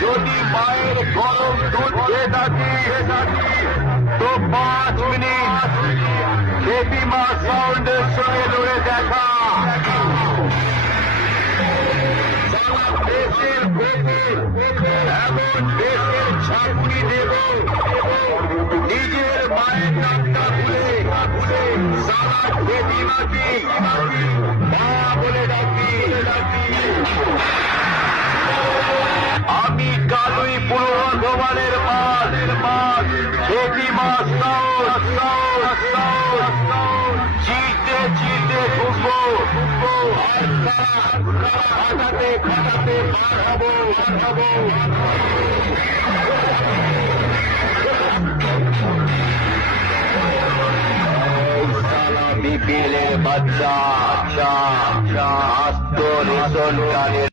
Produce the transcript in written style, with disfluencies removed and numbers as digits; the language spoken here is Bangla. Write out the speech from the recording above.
যদি মায়ের গরম দুধ খেয়ে থাকি তো 5 মিনিট বেবি মা সাউন্ডের সঙ্গে লড়ে দেখা। দেশের এমন দেশের ছাপুরি দেব, নিজের মায়ের নামটা ভুলে সারা বেবি মাকে মা বলে ডাকি। আমি কালুই পূর্ব বর্ধমানের মাছ বেবি মা চিরতে চিরতে ঘুরবো, খাটাতে খাটাতে পাঠাবো। বিপিএলের বাচ্চা আস্ত রেশন কার্ডের